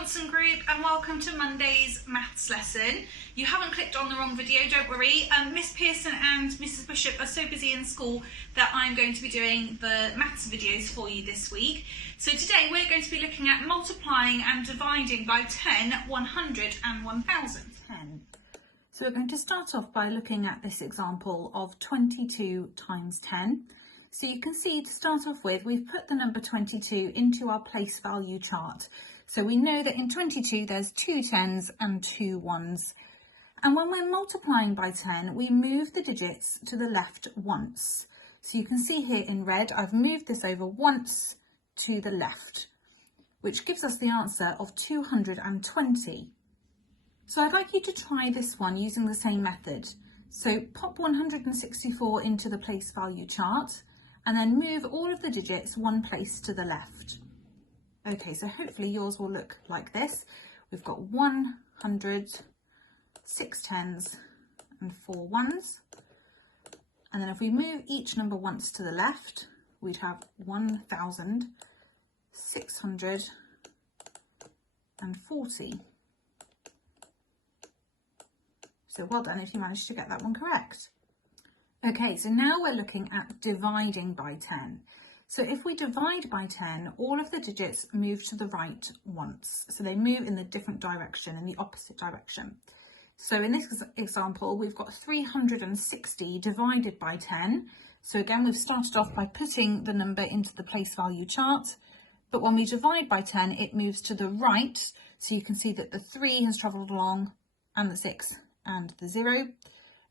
Johnson Group and welcome to Monday's maths lesson. You haven't clicked on the wrong video, don't worry. Miss Pearson and Mrs Bishop are so busy in school that I'm going to be doing the maths videos for you this week. So today we're going to be looking at multiplying and dividing by 10, 100 and 1000. So we're going to start off by looking at this example of 22 times 10. So you can see to start off with, we've put the number 22 into our place value chart. So we know that in 22 there's 2 10s and 2 1s. And when we're multiplying by 10, we move the digits to the left once. So you can see here in red, I've moved this over once to the left, which gives us the answer of 220. So I'd like you to try this one using the same method. So pop 164 into the place value chart and then move all of the digits one place to the left. Okay, so hopefully yours will look like this. We've got 100, 6 10s and 4 1s. And then if we move each number once to the left, we'd have 1,640. So well done if you managed to get that one correct. Okay, so now we're looking at dividing by 10. So if we divide by 10, all of the digits move to the right once. So they move in the different direction, in the opposite direction. So in this example, we've got 360 divided by 10. So again, we've started off by putting the number into the place value chart. But when we divide by 10, it moves to the right. So you can see that the 3 has travelled along and the 6 and the 0.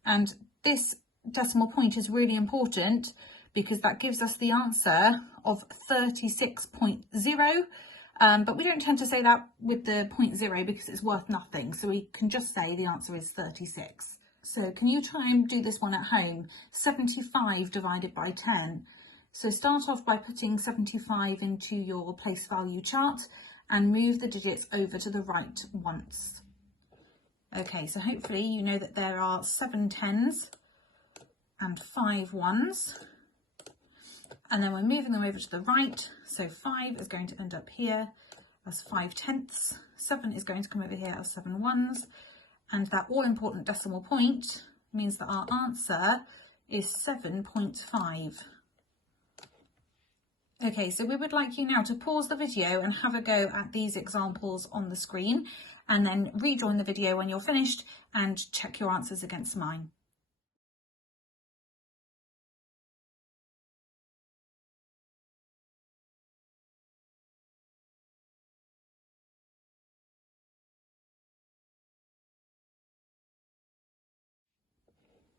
And this decimal point is really important because that gives us the answer of 36.0, but we don't tend to say that with the 0.0 because it's worth nothing, so we can just say the answer is 36. So can you try and do this one at home? 75 divided by 10. So start off by putting 75 into your place value chart and move the digits over to the right once. Okay, so hopefully you know that there are 7 10s and 5 1s, and then we're moving them over to the right. So 5 is going to end up here as 5 tenths, 7 is going to come over here as 7 1s, and that all important decimal point means that our answer is 7.5. Okay, so we would like you now to pause the video and have a go at these examples on the screen, and then rejoin the video when you're finished and check your answers against mine.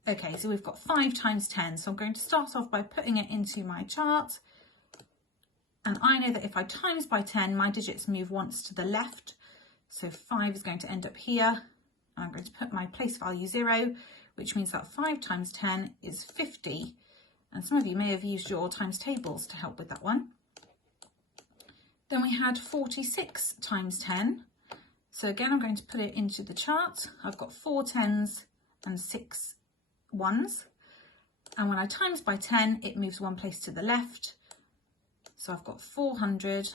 Okay, so we've got 5 times 10, so I'm going to start off by putting it into my chart. And I know that if I times by 10, my digits move once to the left. So 5 is going to end up here. And I'm going to put my place value 0, which means that 5 times 10 is 50. And some of you may have used your times tables to help with that one. Then we had 46 times 10. So again, I'm going to put it into the chart. I've got 4 10s and 6 1s. And when I times by 10, it moves one place to the left. So I've got 400.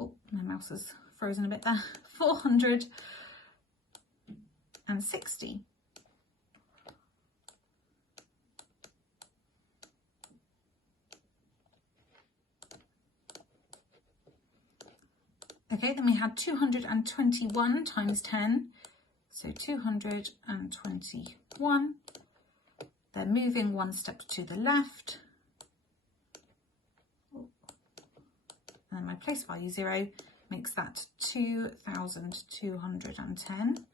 Oh, my mouse is frozen a bit there. 460. Okay, then we had 221 times 10. So 221. They're moving one step to the left. And my place value 0 makes that 2,210.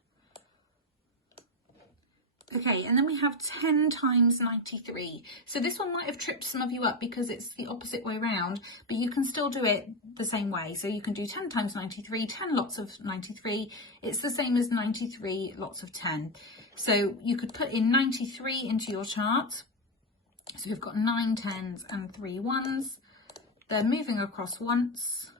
Okay, and then we have 10 times 93. So this one might have tripped some of you up because it's the opposite way round, but you can still do it the same way. So you can do 10 times 93, 10 lots of 93. It's the same as 93 lots of 10. So you could put in 93 into your chart. So we've got 9 10s and 3 1s. They're moving across once,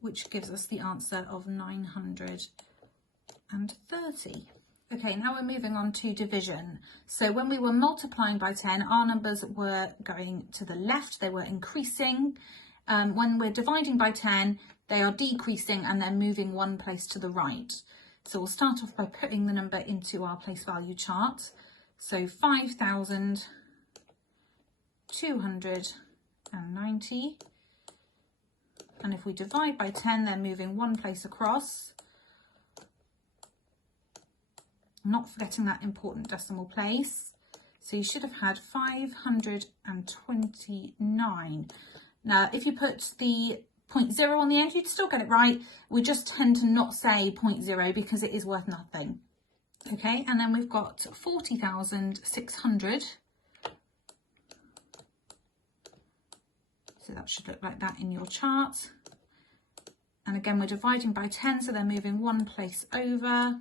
which gives us the answer of 930. Okay, now we're moving on to division. So when we were multiplying by 10, our numbers were going to the left, they were increasing. when we're dividing by 10, they are decreasing and they're moving one place to the right. So we'll start off by putting the number into our place value chart. So 5,290. And if we divide by 10, they're moving one place across. Not forgetting that important decimal place. So you should have had 529. Now, if you put the 0.0 on the end, you'd still get it right. We just tend to not say 0.0 because it is worth nothing. Okay, and then we've got 40,600. So that should look like that in your chart. And again, we're dividing by 10, so they're moving one place over.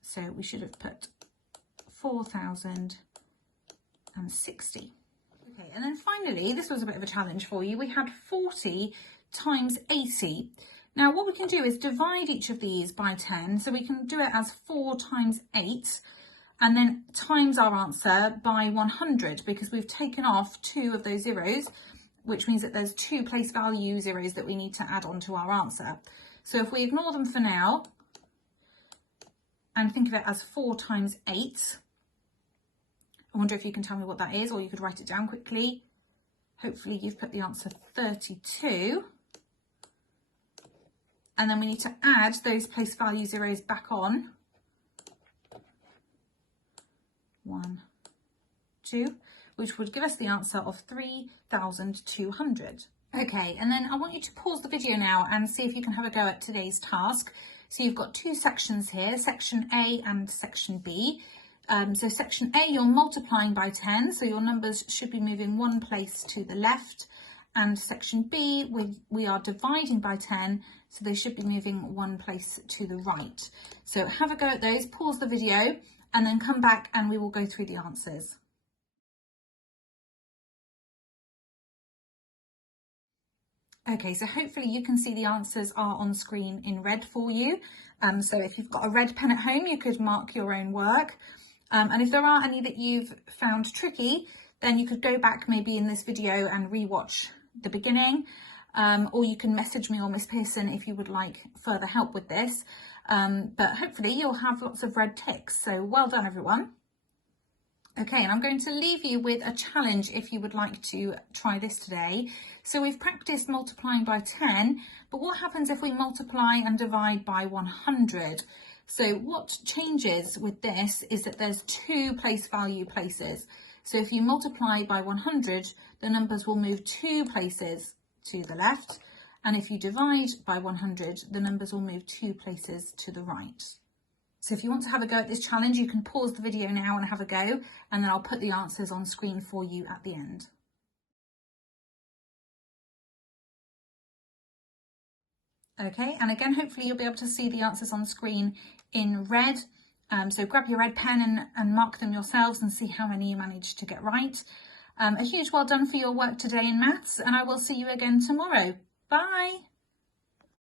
So we should have put 4,060. Okay, and then finally, this was a bit of a challenge for you. We had 40 times 80. Now what we can do is divide each of these by 10. So we can do it as 4 times 8 and then times our answer by 100 because we've taken off 2 of those zeros, which means that there's 2 place value zeros that we need to add on to our answer. So if we ignore them for now and think of it as 4 times 8, I wonder if you can tell me what that is, or you could write it down quickly. Hopefully you've put the answer 32. And then we need to add those place value zeros back on. 1, 2, which would give us the answer of 3,200. Okay, and then I want you to pause the video now and see if you can have a go at today's task. So you've got 2 sections here, section A and section B. So section A, you're multiplying by 10, so your numbers should be moving one place to the left. And section B, we are dividing by 10, so they should be moving one place to the right. So have a go at those, pause the video, and then come back and we will go through the answers. Okay, so hopefully you can see the answers are on screen in red for you. So if you've got a red pen at home, you could mark your own work. And if there are any that you've found tricky, then you could go back maybe in this video and re-watch the beginning, or you can message me or Miss Pearson if you would like further help with this. But hopefully you'll have lots of red ticks. So well done, everyone. Okay, and I'm going to leave you with a challenge if you would like to try this today. So we've practiced multiplying by 10, but what happens if we multiply and divide by 100? So what changes with this is that there's 2 place value places. So if you multiply by 100, the numbers will move 2 places to the left. And if you divide by 100, the numbers will move 2 places to the right. So if you want to have a go at this challenge, you can pause the video now and have a go, and then I'll put the answers on screen for you at the end. Okay, and again, hopefully you'll be able to see the answers on screen in red. So grab your red pen and mark them yourselves and see how many you managed to get right. A huge well done for your work today in maths, and I will see you again tomorrow. Bye.